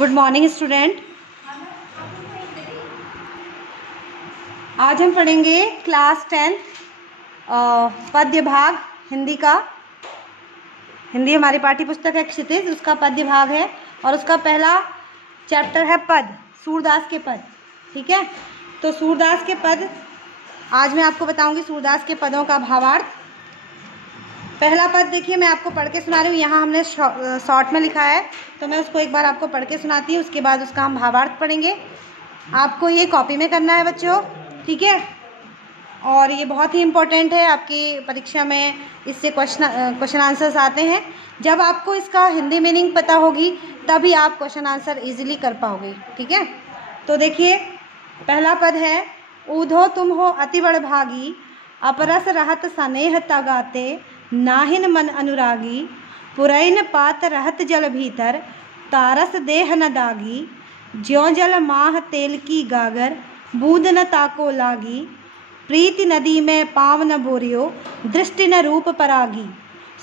Good morning student. आज हम पढ़ेंगे क्लास 10 पद्य भाग हिंदी का। हिंदी हमारी पाठ्य पुस्तक है क्षितिज, उसका पद्य भाग है और उसका पहला चैप्टर है पद, सूरदास के पद। ठीक है, तो सूरदास के पद आज मैं आपको बताऊंगी, सूरदास के पदों का भावार्थ। पहला पद देखिए, मैं आपको पढ़ के सुना रही हूँ। यहाँ हमने शॉर्ट में लिखा है, तो मैं उसको एक बार आपको पढ़ के सुनाती हूँ, उसके बाद उसका हम भावार्थ पढ़ेंगे। आपको ये कॉपी में करना है बच्चों, ठीक है। और ये बहुत ही इम्पोर्टेंट है, आपकी परीक्षा में इससे क्वेश्चन आंसर्स आते हैं। जब आपको इसका हिंदी मीनिंग पता होगी तभी आप क्वेश्चन आंसर इजीली कर पाओगे, ठीक है। तो देखिए, पहला पद है, ऊधो तुम हो अति बड़ भागी, अपरस रहत स्नेह तगाते, नाहिन मन अनुरागी, पुरैन पात रहत जल भीतर, तारस देह न दागी, ज्यों जल माह तेल की गागर, बूंद न ताको लागी, प्रीति नदी में पाव न बोरियो, दृष्टि न रूप परागी,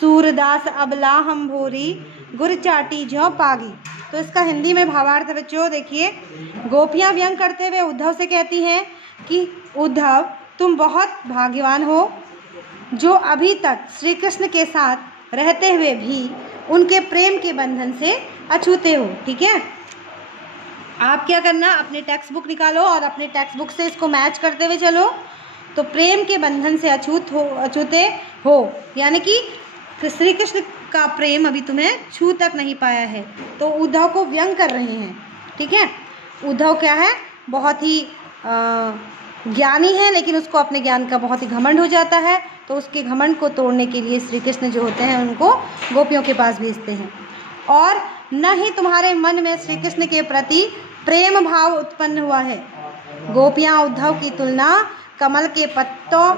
सूरदास अबला हम भोरी, गुर चाटी ज्यों पागी। तो इसका हिंदी में भावार्थ है बच्चों। देखिए, गोपियाँ व्यंग करते हुए उद्धव से कहती हैं कि उद्धव तुम बहुत भाग्यवान हो, जो अभी तक श्री कृष्ण के साथ रहते हुए भी उनके प्रेम के बंधन से अछूते हो। ठीक है, आप क्या करना, अपने टेक्स्ट बुक निकालो और अपने टेक्स्ट बुक से इसको मैच करते हुए चलो। तो प्रेम के बंधन से अछूते हो, यानी कि श्री कृष्ण का प्रेम अभी तुम्हें छू तक नहीं पाया है। तो उद्धव को व्यंग कर रहे हैं, ठीक है। उद्धव क्या है, बहुत ही ज्ञानी है, लेकिन उसको अपने ज्ञान का बहुत ही घमंड हो जाता है। तो उसके घमंड को तोड़ने के लिए श्री कृष्ण जो होते हैं उनको गोपियों के पास भेजते हैं। और न ही तुम्हारे मन में श्री कृष्ण के प्रति प्रेम भाव उत्पन्न हुआ है। गोपियाँ उद्धव की तुलना कमल के पत्तों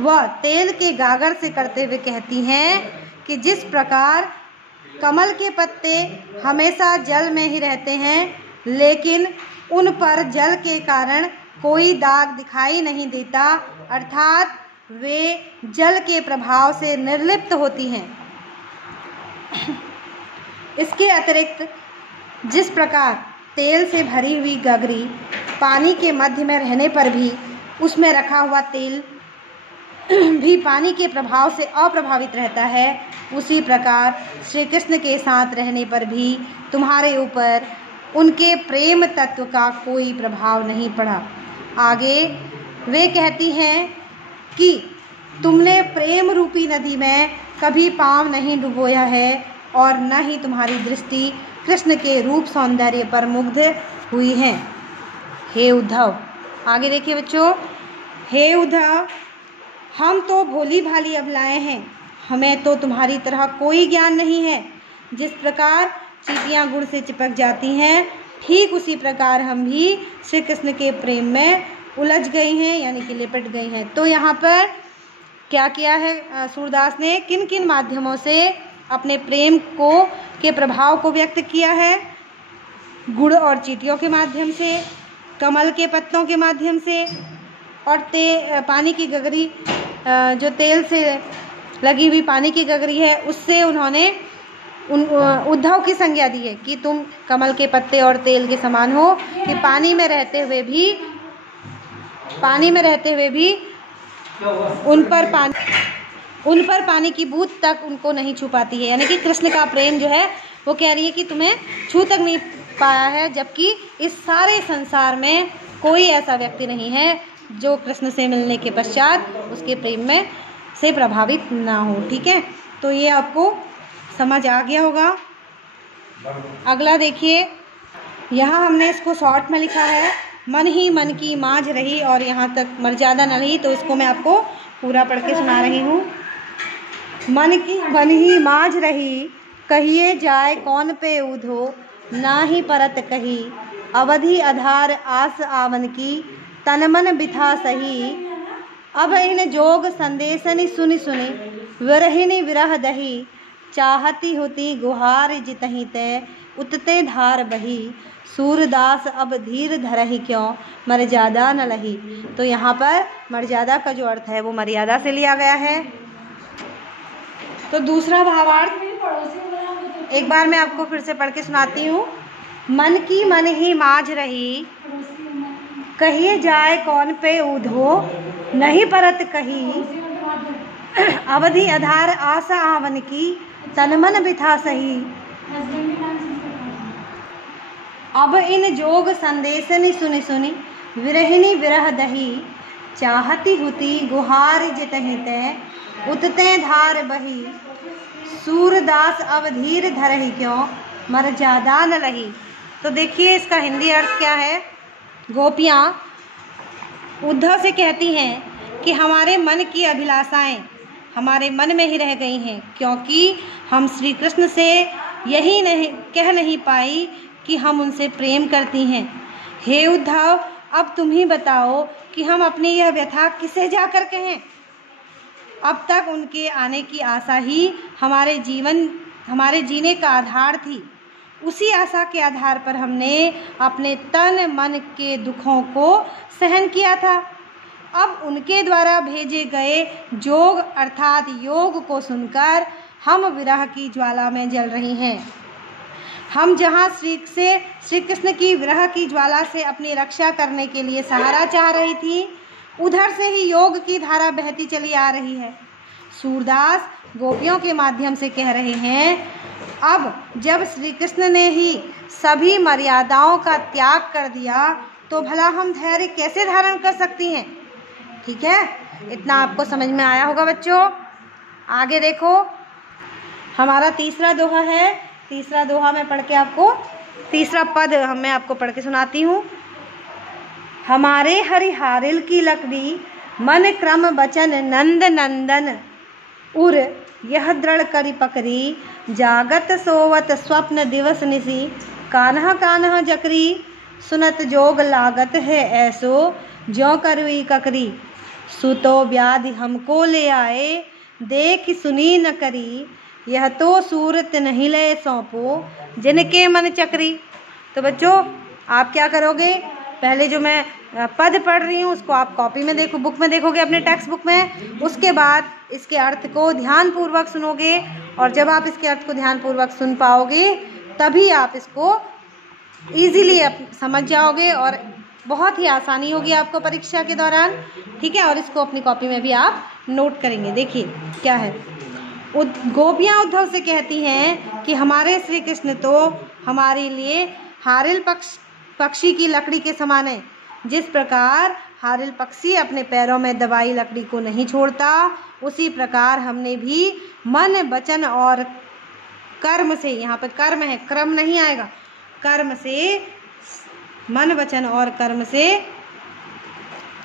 व तेल के गागर से करते हुए कहती हैं कि जिस प्रकार कमल के पत्ते हमेशा जल में ही रहते हैं, लेकिन उन पर जल के कारण कोई दाग दिखाई नहीं देता, अर्थात वे जल के प्रभाव से निर्लिप्त होती हैं। इसके अतिरिक्त जिस प्रकार तेल से भरी हुई गगरी पानी के मध्य में रहने पर भी उसमें रखा हुआ तेल भी पानी के प्रभाव से अप्रभावित रहता है, उसी प्रकार श्री कृष्ण के साथ रहने पर भी तुम्हारे ऊपर उनके प्रेम तत्व का कोई प्रभाव नहीं पड़ा। आगे वे कहती हैं कि तुमने प्रेम रूपी नदी में कभी पाँव नहीं डुबोया है और न ही तुम्हारी दृष्टि कृष्ण के रूप सौंदर्य पर मुग्ध हुई है। हे उद्धव, आगे देखिए बच्चों, हे उद्धव, हम तो भोली भाली अबलाएं हैं, हमें तो तुम्हारी तरह कोई ज्ञान नहीं है। जिस प्रकार चींटियाँ गुड़ से चिपक जाती हैं, ठीक उसी प्रकार हम भी श्री कृष्ण के प्रेम में उलझ गई हैं, यानी कि लिपट गई हैं। तो यहाँ पर क्या किया है सूरदास ने, किन किन माध्यमों से अपने प्रेम के प्रभाव को व्यक्त किया है। गुड़ और चींटियों के माध्यम से, कमल के पत्तों के माध्यम से, और पानी की गगरी, जो तेल से लगी हुई पानी की गगरी है, उससे उन्होंने उद्धव की संज्ञा दी है कि तुम कमल के पत्ते और तेल के समान हो, कि पानी में रहते हुए भी उन पर पानी की बूंद तक उनको नहीं छू पाती है। यानी कि कृष्ण का प्रेम जो है वो कह रही है कि तुम्हें छू तक नहीं पाया है, जबकि इस सारे संसार में कोई ऐसा व्यक्ति नहीं है जो कृष्ण से मिलने के पश्चात उसके प्रेम में से प्रभावित ना हो। ठीक है, तो ये आपको समझ आ गया होगा। अगला देखिए, यहाँ हमने इसको शॉर्ट में लिखा है, मन ही मन की माँझ रही, और यहाँ तक मर्यादा न रही, तो इसको मैं आपको पूरा पढ़ के सुना रही हूँ। मन ही माँझ रही, कहिए जाए कौन पे ऊधो, ना ही परत कही, अवधि आधार आस आवन की, तन मन बिथा सही, अब इन जोग संदेशनि सुनि सुनि, विरहिनी विरह दही, चाहती होती गुहार जितहि ते, उतते धार बही, सूरदास अब धीर धरहि क्यों, मर्यादा न लही। तो यहाँ पर मर्यादा का जो अर्थ है वो मर्यादा से लिया गया है। तो दूसरा भावार्थ एक बार मैं आपको फिर से पढ़ के सुनाती हूँ। मन की मन ही माझ रही, कहिए जाए कौन पे ऊधो, नहीं परत कही, अवधि आधार आशा आवन की, तन मन बिथा सही। अब इन जोग संदेशनि सुनि सुनि, विरहिणी विरह दही, चाहती हुती गुहार जितहि तै, उतते धार बही, सूरदास अवधीर धरहि क्यों, मर ज्यादा न लही। तो देखिए इसका हिंदी अर्थ क्या है। गोपियाँ उद्धव से कहती हैं कि हमारे मन की अभिलाषाएं हमारे मन में ही रह गई हैं, क्योंकि हम श्री कृष्ण से यही कह नहीं पाई कि हम उनसे प्रेम करती हैं। हे उद्धव, अब तुम ही बताओ कि हम अपनी यह व्यथा किसे जाकर कहें। अब तक उनके आने की आशा ही हमारे जीने का आधार थी। उसी आशा के आधार पर हमने अपने तन मन के दुखों को सहन किया था। अब उनके द्वारा भेजे गए जोग अर्थात योग को सुनकर हम विरह की ज्वाला में जल रही हैं। हम जहाँ श्री कृष्ण की विरह की ज्वाला से अपनी रक्षा करने के लिए सहारा चाह रही थी, उधर से ही योग की धारा बहती चली आ रही है। सूरदास गोपियों के माध्यम से कह रहे हैं, अब जब श्री कृष्ण ने ही सभी मर्यादाओं का त्याग कर दिया तो भला हम धैर्य कैसे धारण कर सकती हैं। ठीक है, इतना आपको समझ में आया होगा बच्चों। आगे देखो, हमारा तीसरा दोहा है। तीसरा दोहा मैं पढ़ के आपको, तीसरा पद मैं आपको पढ़ के सुनाती हूँ। हमारे हरिहारिल की लकड़ी, मन क्रम बचन नंद नंदन, उर यह दृढ़ करी पकड़ी, जागत सोवत स्वप्न दिवस निसी, कान्हा कान्हा जकरी, सुनत जोग लागत है ऐसो, ज्यों करवी ककरी, सुतो व्याधि हमको ले आए, देख सुनी न करी, यह तो सूरत नहीं ले सौंपो, जिनके मन चकरी। तो बच्चों आप क्या करोगे, पहले जो मैं पद पढ़ रही हूँ उसको आप कॉपी में देखो, बुक में देखोगे, अपने टेक्स्ट बुक में। उसके बाद इसके अर्थ को ध्यानपूर्वक सुनोगे, और जब आप इसके अर्थ को ध्यानपूर्वक सुन पाओगे तभी आप इसको इजीली समझ जाओगे और बहुत ही आसानी होगी आपको परीक्षा के दौरान। ठीक है, और इसको अपनी कॉपी में भी आप नोट करेंगे। देखिए क्या है, गोपियाँ उद्धव से कहती हैं कि हमारे श्री कृष्ण तो हमारे लिए हारिल पक्षी की लकड़ी के समान है। जिस प्रकार हारिल पक्षी अपने पैरों में दबाई लकड़ी को नहीं छोड़ता, उसी प्रकार हमने भी मन वचन और कर्म से, यहाँ पे कर्म है, क्रम नहीं आएगा, कर्म से, मन वचन और कर्म से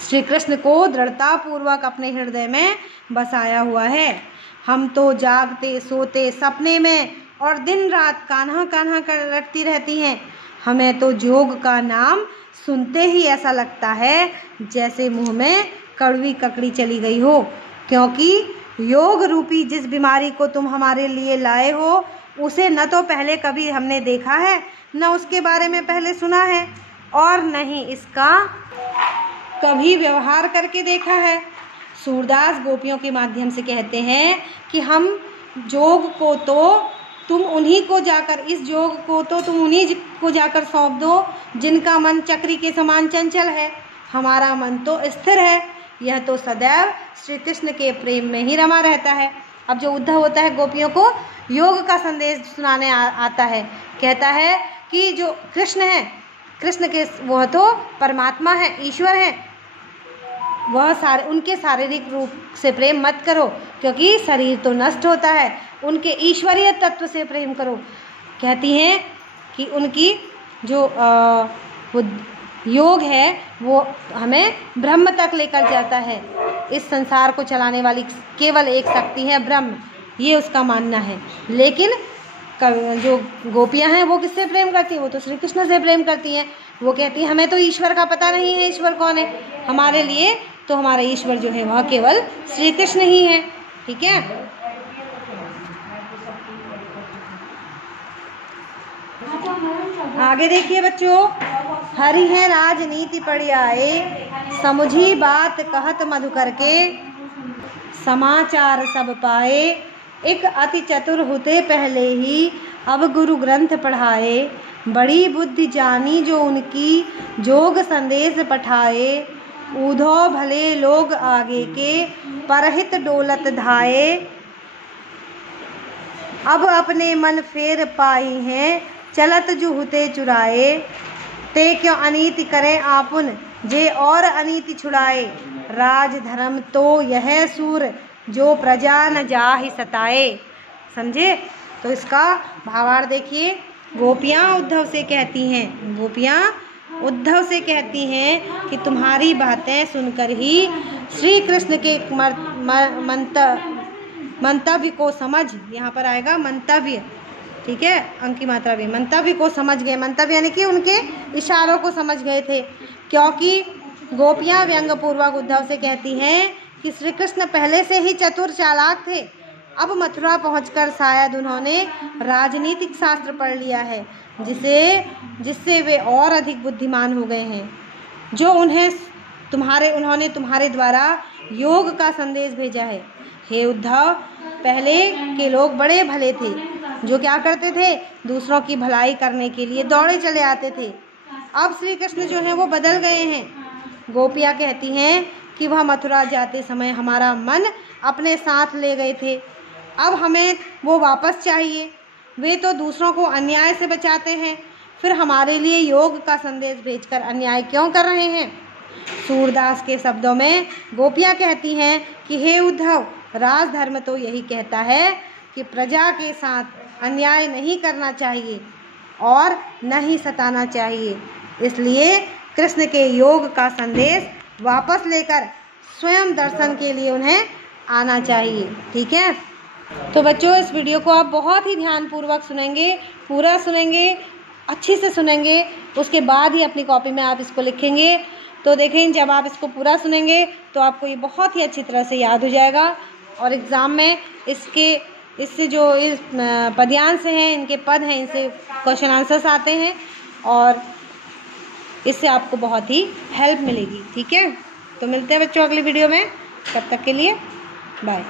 श्री कृष्ण को दृढ़ता पूर्वक अपने हृदय में बसाया हुआ है। हम तो जागते सोते सपने में और दिन रात कान्हा कान्हा कर रटती रहती हैं। हमें तो जोग का नाम सुनते ही ऐसा लगता है जैसे मुंह में कड़वी ककड़ी चली गई हो, क्योंकि योग रूपी जिस बीमारी को तुम हमारे लिए लाए हो उसे न तो पहले कभी हमने देखा है, न उसके बारे में पहले सुना है, और न ही इसका कभी व्यवहार करके देखा है। सूरदास गोपियों के माध्यम से कहते हैं कि हम जोग को तो तुम उन्हीं को जाकर, इस जोग को तो तुम उन्हीं को जाकर सौंप दो जिनका मन चक्री के समान चंचल है। हमारा मन तो स्थिर है, यह तो सदैव श्री कृष्ण के प्रेम में ही रमा रहता है। अब जो उद्धव होता है गोपियों को योग का संदेश सुनाने आता है, कहता है कि जो कृष्ण है, कृष्ण के वह तो परमात्मा है, ईश्वर है, वह उनके शारीरिक रूप से प्रेम मत करो क्योंकि शरीर तो नष्ट होता है, उनके ईश्वरीय तत्व से प्रेम करो। कहती हैं कि उनकी जो वो योग है वो हमें ब्रह्म तक लेकर जाता है। इस संसार को चलाने वाली केवल एक शक्ति है ब्रह्म, ये उसका मानना है। लेकिन जो गोपियां हैं वो किससे प्रेम करती हैं, वो तो श्री कृष्ण से प्रेम करती हैं। वो कहती हैं हमें तो ईश्वर का पता नहीं है, ईश्वर कौन है, हमारे लिए तो हमारा ईश्वर जो है वह केवल श्री कृष्ण ही है। ठीक है, आगे देखिए बच्चों, हरि है राजनीति पढ़ आए, समुझी बात कहत मधुकर के, समाचार सब पाए, एक अति चतुर होते पहले ही अब गुरु ग्रंथ पढ़ाए, बड़ी बुद्धि जानी जो उनकी, जोग संदेश पठाए। ऊधो भले लोग आगे के, परहित डोलत धाये। अब अपने मन फेर पाई हैं, चलत जुहुते चुराए। ते क्यों अनीति करें आपुन, जे और अनीति छुड़ाए। राज धर्म तो यह सूर, जो प्रजा न जाहि सताए। समझे? तो इसका भावार्थ देखिए। गोपियाँ उद्धव से कहती हैं, गोपियाँ उद्धव से कहती हैं कि तुम्हारी बातें सुनकर ही श्री कृष्ण के मंतव्य को समझ, यहाँ पर आएगा मंतव्य, ठीक है, अंक की मात्रा भी, मंतव्य को समझ गए। मंतव्य यानी कि उनके इशारों को समझ गए थे, क्योंकि गोपियाँ व्यंग्यपूर्वक उद्धव से कहती हैं कि श्री कृष्ण पहले से ही चतुर चालाक थे। अब मथुरा पहुंचकर शायद उन्होंने राजनीतिक शास्त्र पढ़ लिया है, जिससे वे और अधिक बुद्धिमान हो गए हैं। जो उन्होंने तुम्हारे द्वारा योग का संदेश भेजा है। हे उद्धव, पहले के लोग बड़े भले थे, जो क्या करते थे, दूसरों की भलाई करने के लिए दौड़े चले आते थे। अब श्री कृष्ण जो हैं वो बदल गए हैं। गोपियाँ कहती हैं कि वह मथुरा जाते समय हमारा मन अपने साथ ले गए थे, अब हमें वो वापस चाहिए। वे तो दूसरों को अन्याय से बचाते हैं, फिर हमारे लिए योग का संदेश भेजकर अन्याय क्यों कर रहे हैं। सूरदास के शब्दों में गोपियाँ कहती हैं कि हे उद्धव, राजधर्म तो यही कहता है कि प्रजा के साथ अन्याय नहीं करना चाहिए और न ही सताना चाहिए। इसलिए कृष्ण के योग का संदेश वापस लेकर स्वयं दर्शन के लिए उन्हें आना चाहिए। ठीक है, तो बच्चों इस वीडियो को आप बहुत ही ध्यानपूर्वक सुनेंगे, पूरा सुनेंगे, अच्छी से सुनेंगे, उसके बाद ही अपनी कॉपी में आप इसको लिखेंगे। तो देखें, जब आप इसको पूरा सुनेंगे तो आपको ये बहुत ही अच्छी तरह से याद हो जाएगा और एग्ज़ाम में इससे जो इस पद्यांश हैं, इनके पद हैं, इनसे क्वेश्चन आंसर्स आते हैं और इससे आपको बहुत ही हेल्प मिलेगी। ठीक है, तो मिलते हैं बच्चों अगली वीडियो में, तब तक के लिए बाय।